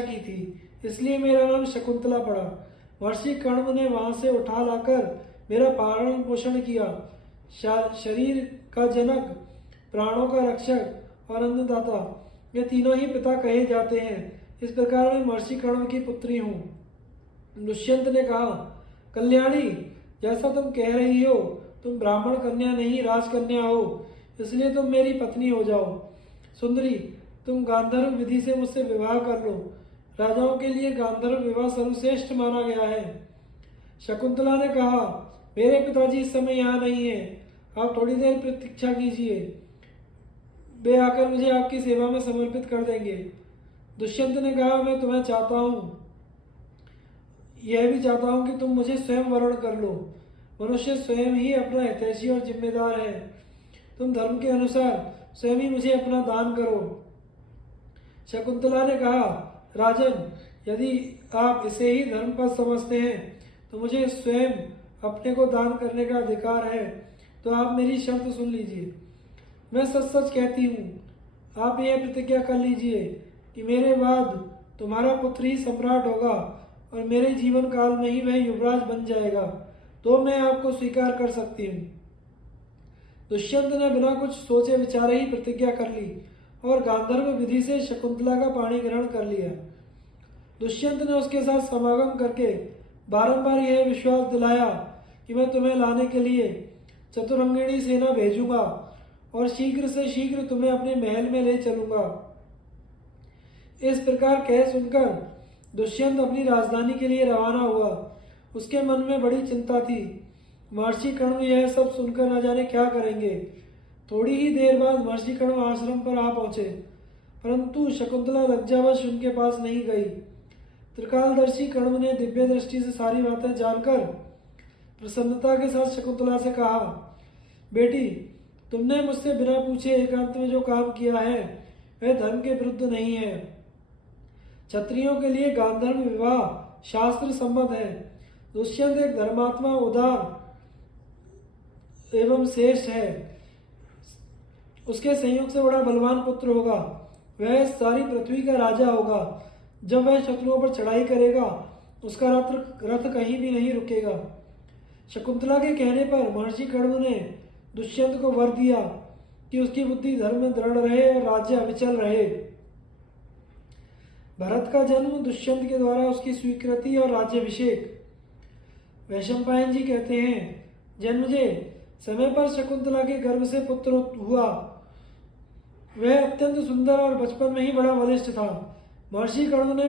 की थी, इसलिए मेरा नाम शकुंतला पड़ा। महर्षि कण्व ने वहां से उठा लाकर मेरा पालन पोषण किया। शरीर का जनक, प्राणों का रक्षक और अन्नदाता, ये तीनों ही पिता कहे जाते हैं। इस प्रकार मैं महर्षि कण्व की पुत्री हूँ। दुष्यंत ने कहा, कल्याणी, जैसा तुम कह रही हो, तुम ब्राह्मण कन्या नहीं राजकन्या हो, इसलिए तुम मेरी पत्नी हो जाओ। सुंदरी, तुम गांधर्व विधि से मुझसे विवाह कर लो। राजाओं के लिए गांधर्व विवाह सर्वश्रेष्ठ माना गया है। शकुंतला ने कहा, मेरे पिताजी इस समय यहाँ नहीं है, आप थोड़ी देर प्रतीक्षा कीजिए, वे आकर मुझे आपकी सेवा में समर्पित कर देंगे। दुष्यंत ने कहा, मैं तुम्हें चाहता हूँ, यह भी चाहता हूँ कि तुम मुझे स्वयं वरण कर लो। मनुष्य स्वयं ही अपना हितैषी और जिम्मेदार है। तुम धर्म के अनुसार स्वयं ही मुझे अपना दान करो। शकुंतला ने कहा, राजन, यदि आप इसे ही धर्म पद समझते हैं तो मुझे स्वयं अपने को दान करने का अधिकार है, तो आप मेरी शर्त सुन लीजिए। मैं सच सच कहती हूँ, आप यह प्रतिज्ञा कर लीजिए कि मेरे बाद तुम्हारा पुत्र ही सम्राट होगा और मेरे जीवन काल में ही वह युवराज बन जाएगा, तो मैं आपको स्वीकार कर सकती हूँ। दुष्यंत ने बिना कुछ सोचे विचारे ही प्रतिज्ञा कर ली और गांधर्व विधि से शकुंतला का पाणी ग्रहण कर लिया। दुष्यंत ने उसके साथ समागम करके बारंबार यह विश्वास दिलाया कि मैं तुम्हें लाने के लिए चतुरंगिणी सेना भेजूंगा और शीघ्र से शीघ्र तुम्हें अपने महल में ले चलूंगा। इस प्रकार कह सुनकर दुष्यंत अपनी राजधानी के लिए रवाना हुआ। उसके मन में बड़ी चिंता थी। महर्षि कण्व यह सब सुनकर न जाने क्या करेंगे। थोड़ी ही देर बाद महर्षि कण्व आश्रम पर आ पहुंचे, परंतु शकुंतला लज्जावश उनके पास नहीं गई। त्रिकालदर्शी कण्व ने दिव्य दृष्टि से सारी बातें जानकर प्रसन्नता के साथ शकुंतला से कहा, बेटी, तुमने मुझसे बिना पूछे एकांत में जो काम किया है वह धर्म के विरुद्ध नहीं है। क्षत्रियों के लिए गांधर्व विवाह शास्त्र सम्मत है। दुष्यंत एक धर्मात्मा, उदार एवं श्रेष्ठ है। उसके संयोग से बड़ा बलवान पुत्र होगा। वह सारी पृथ्वी का राजा होगा। जब वह शत्रुओं पर चढ़ाई करेगा उसका रथ कहीं भी नहीं रुकेगा। शकुंतला के कहने पर महर्षि कण्व ने दुष्यंत को वर दिया कि उसकी बुद्धि धर्म में दृढ़ रहे और राज्य अविचल रहे। भरत का जन्म, दुष्यंत के द्वारा उसकी स्वीकृति और राज्याभिषेक। वैशंपायन जी कहते हैं, जन्मजे समय पर शकुंतला के गर्भ से पुत्र हुआ। वह अत्यंत सुंदर और बचपन में ही बड़ा बलिष्ठ था। महर्षि कण्व ने